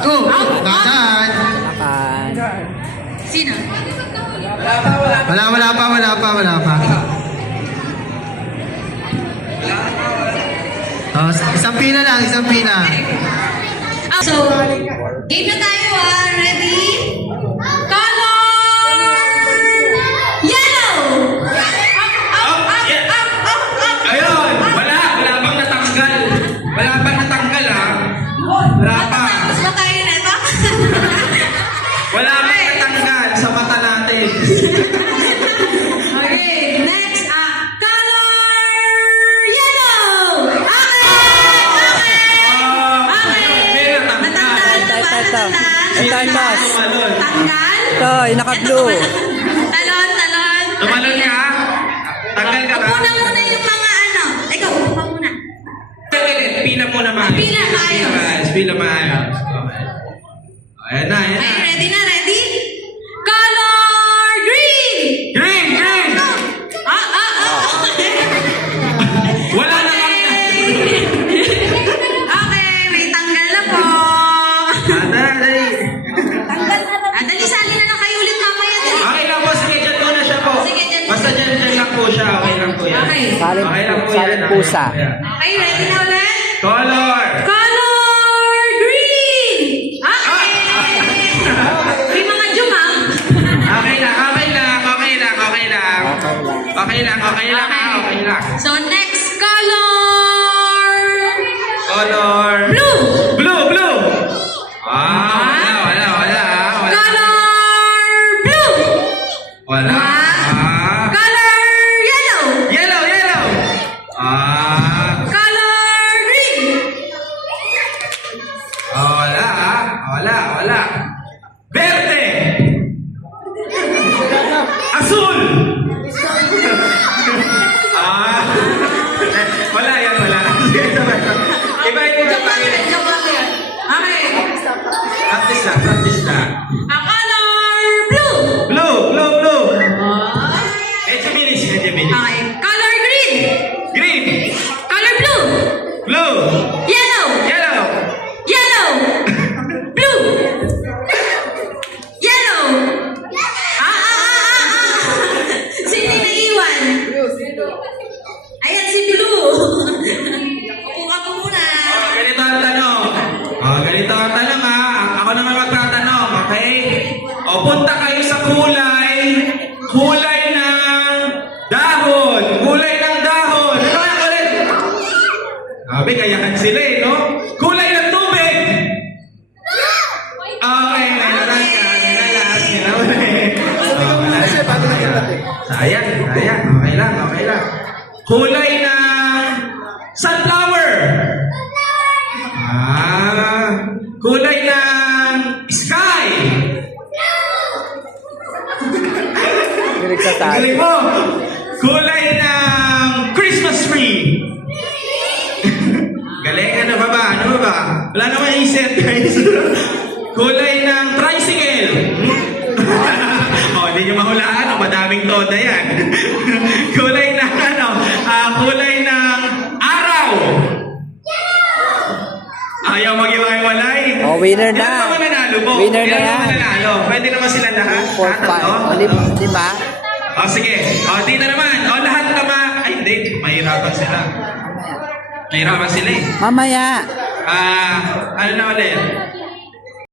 Go! Dadan! Lakan. Sino? Wala pa. Oh, isang pina lang. So, game na tayo Ready? Color! Yellow! Up! Ayun! Wala bang natanggal? Wala bang natanggal ha? Wala pa. Tapos ba tayo nito? Wala bang natanggal sa mata natin? Okay, next, color yellow! Okay! May natanggal. Natanggal. Tumalon. Tanggal? Ito, yung naka-blue. Talon. Tumalon ka? Tanggal ka ba? Upo na muna yung mga ano. Ikaw, upo ka muna. Pila muna maayos. Pila maayos. Pila maayos. Okay. Ayan na. Okay, ready na, ready? Color green! Green! Wala na kami. Okay, may tanggal na po. Dali. Dali, sali na lang kayo ulit mamaya. Dali. Okay lang po. Sige, dyan muna siya po. Sige, dyan. Basta dyan lang po siya. Okay lang po yan. Okay. Okay lang po yan. Salin pusa. Okay, ready na ulit? Color! Color green! Okay! May mga jumang. Okay lang. So, next color Color! blue! Blue! Wala. Color blue! Wala. Color yellow! Yellow! Color green! Wala. Verde! Azul! Wala yan. Iba yung Joke lang yun. Okay. Practice na. Color blue! Blue! Medyo bilis. Okay. Color green! Green! Color blue! Blue! Yellow! Blue! Yellow! Sino yung naiwan? Ayan, si Blue! Upo ka po muna. Ganito ang tanong ha. Ako naman magtatanong, okay? Punta kayo sa kulay ng dahon. Ano yan ulit? Sabi, kayahan sila no? Kulay ng tubig! Okay, meron ka. Nilalas. Sayang. Okay lang. Kulay ng sunflower! Kulay ng sky! Galing sa tayo. Galing mo! Kulay ng Christmas tree! Galing, ano ba? Wala naman isip, guys. Kulay ng tricycle! Hindi nyo mahulaan. Madaming toda yan. Kulay ng araw! Ayaw mag-iwalay. Winner na. Ilan ba mananalo po? Winner na Ilan ba yan. mananalo? Pwede naman sila lahat? 4, 5. Lima. Sige. Dito naman. Lahat ay, hindi. Mahirapan sila. Mahirapan sila eh. Mamaya. Ano na ulit?